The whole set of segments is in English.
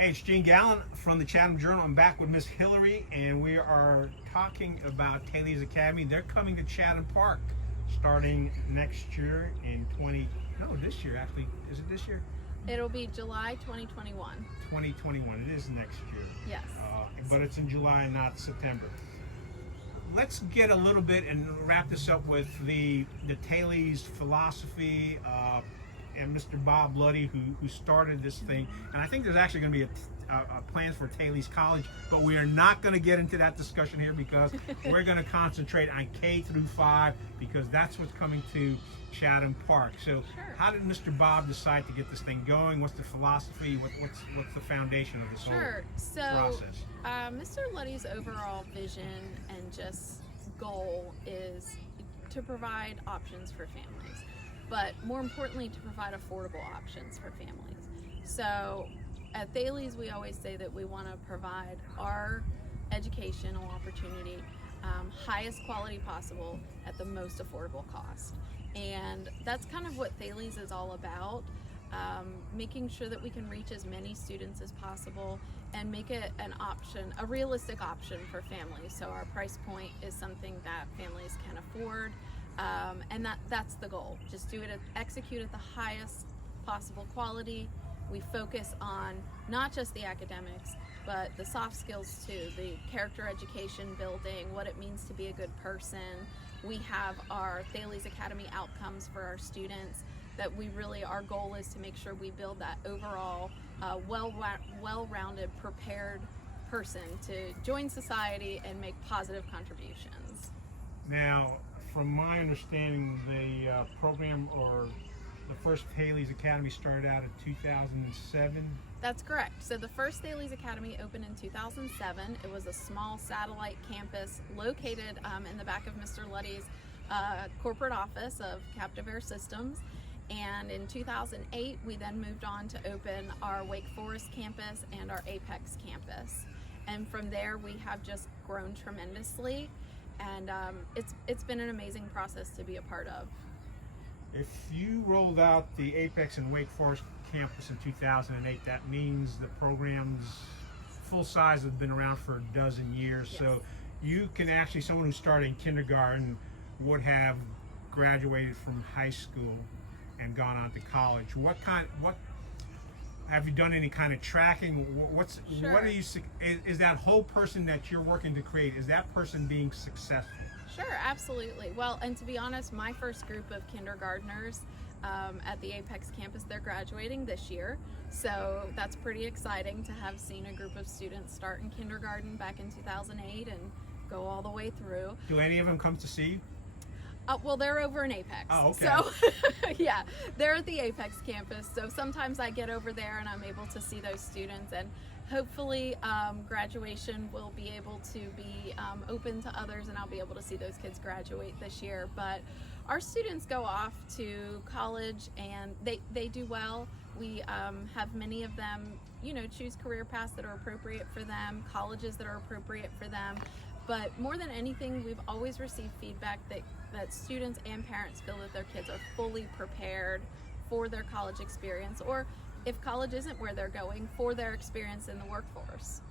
Hey, it's Gene Gallen from the Chatham Journal. I'm back with Miss Hillary, and we are talking about Thales Academy. They're coming to Chatham Park starting next year in this year actually. Is it this year? It'll be July 2021. 2021. It is next year. Yes. But it's in July, not September. Let's get a little bit and wrap this up with the Thales philosophy and Mr. Bob Luddy, who started this thing. And I think there's actually going to be a plans for Thales College, but we are not going to get into that discussion here because we're going to concentrate on K through 5 because that's what's coming to Chatham Park. So, Sure. How did Mr. Bob decide to get this thing going? What's the philosophy? What's the foundation of this whole process? Mr. Luddy's overall vision and just goal is to provide options for families, but more importantly to provide affordable options for families. So at Thales we always say that we want to provide our educational opportunity highest quality possible at the most affordable cost, and that's kind of what Thales is all about. Making sure that we can reach as many students as possible and make it an option, a realistic option for families. So our price point is something that families can afford, and that's the goal. Just do it, execute at the highest possible quality. We focus on not just the academics, but the soft skills too, the character education building, what it means to be a good person. We have our Thales Academy outcomes for our students that our goal is to make sure we build that overall well-rounded, prepared person to join society and make positive contributions. Now, from my understanding, the program or the first Thales Academy started out in 2007. That's correct. So the first Thales Academy opened in 2007. It was a small satellite campus located in the back of Mr. Luddy's corporate office of Captive Air Systems. And in 2008, we then moved on to open our Wake Forest campus and our Apex campus. And from there, we have just grown tremendously. And it's been an amazing process to be a part of. If you rolled out the Apex and Wake Forest campus in 2008, that means the programs full size have been around for a dozen years. Yes. So you can actually, someone who started in kindergarten would have graduated from high school and gone on to college. What have you done any kind of tracking? Sure. What are you, is that whole person that you're working to create, is that person being successful? Sure, absolutely. Well, and to be honest, my first group of kindergartners at the Apex campus, they're graduating this year. So that's pretty exciting to have seen a group of students start in kindergarten back in 2008 and go all the way through. Do any of them come to see you? Well, they're over in Apex. Oh, okay. So, yeah, they're at the Apex campus. So sometimes I get over there and I'm able to see those students, and hopefully graduation will be able to be open to others, and I'll be able to see those kids graduate this year. But our students go off to college and they do well. We have many of them, choose career paths that are appropriate for them, colleges that are appropriate for them. But more than anything, we've always received feedback that students and parents feel that their kids are fully prepared for their college experience, or if college isn't where they're going, for their experience in the workforce.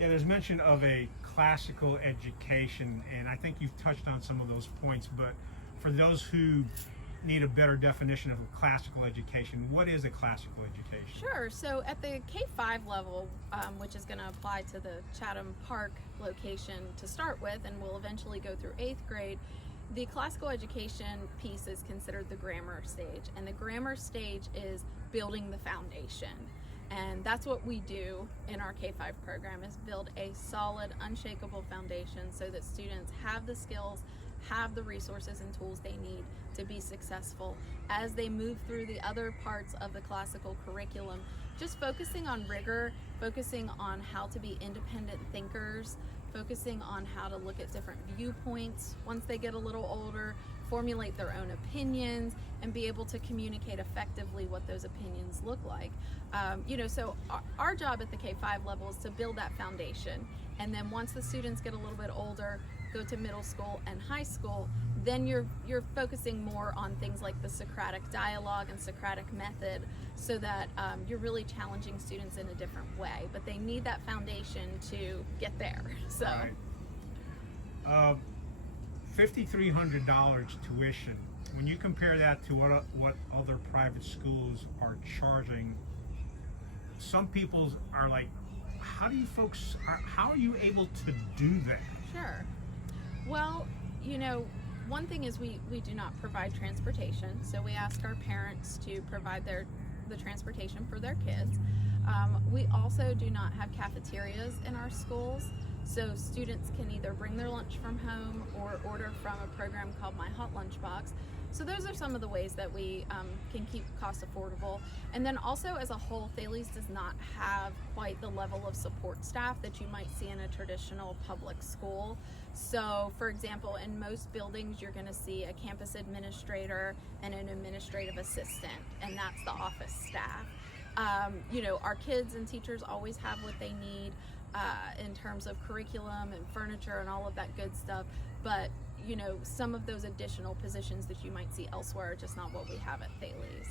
Yeah, there's mention of a classical education, and I think you've touched on some of those points, but for those who need a better definition of a classical education, what is a classical education? Sure. So at the K-5 level, which is going to apply to the Chatham Park location to start with, and will eventually go through 8th grade, the classical education piece is considered the grammar stage, and the grammar stage is building the foundation. And that's what we do in our K-5 program, is build a solid, unshakable foundation so that students have the skills, have the resources and tools they need to be successful as they move through the other parts of the classical curriculum, just focusing on rigor, focusing on how to be independent thinkers, focusing on how to look at different viewpoints once they get a little older, formulate their own opinions, and be able to communicate effectively what those opinions look like. So our job at the K-5 level is to build that foundation, and then once the students get a little bit older, go to middle school and high school, then you're focusing more on things like the Socratic dialogue and Socratic method, so that you're really challenging students in a different way. But they need that foundation to get there. So, $5,300 tuition. When you compare that to what other private schools are charging, some people are like, how are you able to do that? sure. Well, one thing is we do not provide transportation, so we ask our parents to provide the transportation for their kids. We also do not have cafeterias in our schools, so students can either bring their lunch from home or order from a program called My Hot Lunch Box. So those are some of the ways that we can keep costs affordable. And then also, as a whole, Thales does not have quite the level of support staff that you might see in a traditional public school. So, for example, in most buildings, you're going to see a campus administrator and an administrative assistant, and that's the office staff. Our kids and teachers always have what they need in terms of curriculum and furniture and all of that good stuff, but some of those additional positions that you might see elsewhere are just not what we have at Thales.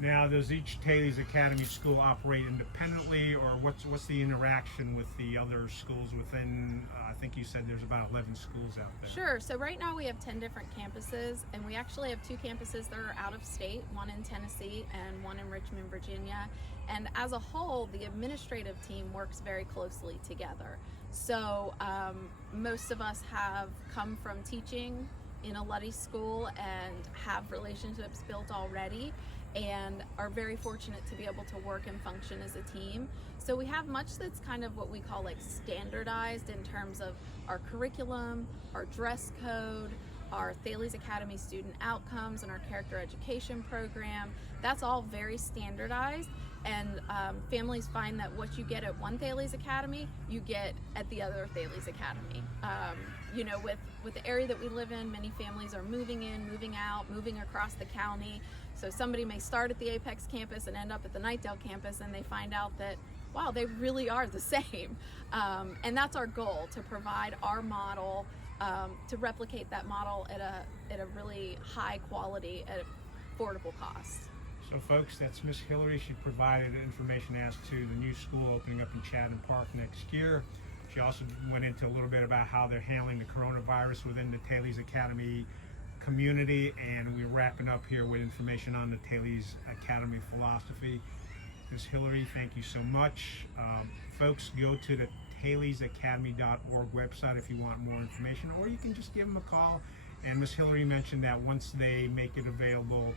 Now, does each Thales Academy school operate independently, or what's the interaction with the other schools within? I think you said there's about 11 schools out there. Sure. So right now we have 10 different campuses, and we actually have 2 campuses that are out of state, one in Tennessee and one in Richmond, Virginia. And as a whole, the administrative team works very closely together. So most of us have come from teaching in a Luddy school and have relationships built already, and are very fortunate to be able to work and function as a team. So we have much that's kind of what we call like standardized in terms of our curriculum, our dress code, our Thales Academy student outcomes, and our character education program. That's all very standardized, and families find that what you get at one Thales Academy, you get at the other Thales Academy. With the area that we live in, many families are moving in, moving out, moving across the county. So somebody may start at the Apex campus and end up at the Knightdale campus, and they find out that, wow, they really are the same. And that's our goal, to provide our model, to replicate that model at a really high quality at affordable cost. So folks, that's Miss Hillary. She provided information as to the new school opening up in Chatham Park next year. She also went into a little bit about how they're handling the coronavirus within the Thales Academy community, and we're wrapping up here with information on the Thales Academy philosophy. Miss Hillary, thank you so much. Folks, go to the thalesacademy.org website if you want more information, or you can just give them a call. And Miss Hillary mentioned that once they make it available,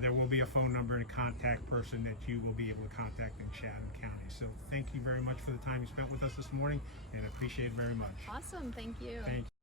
there will be a phone number and a contact person that you will be able to contact in Chatham County. So thank you very much for the time you spent with us this morning, and appreciate it very much. Awesome, thank you. Thank you.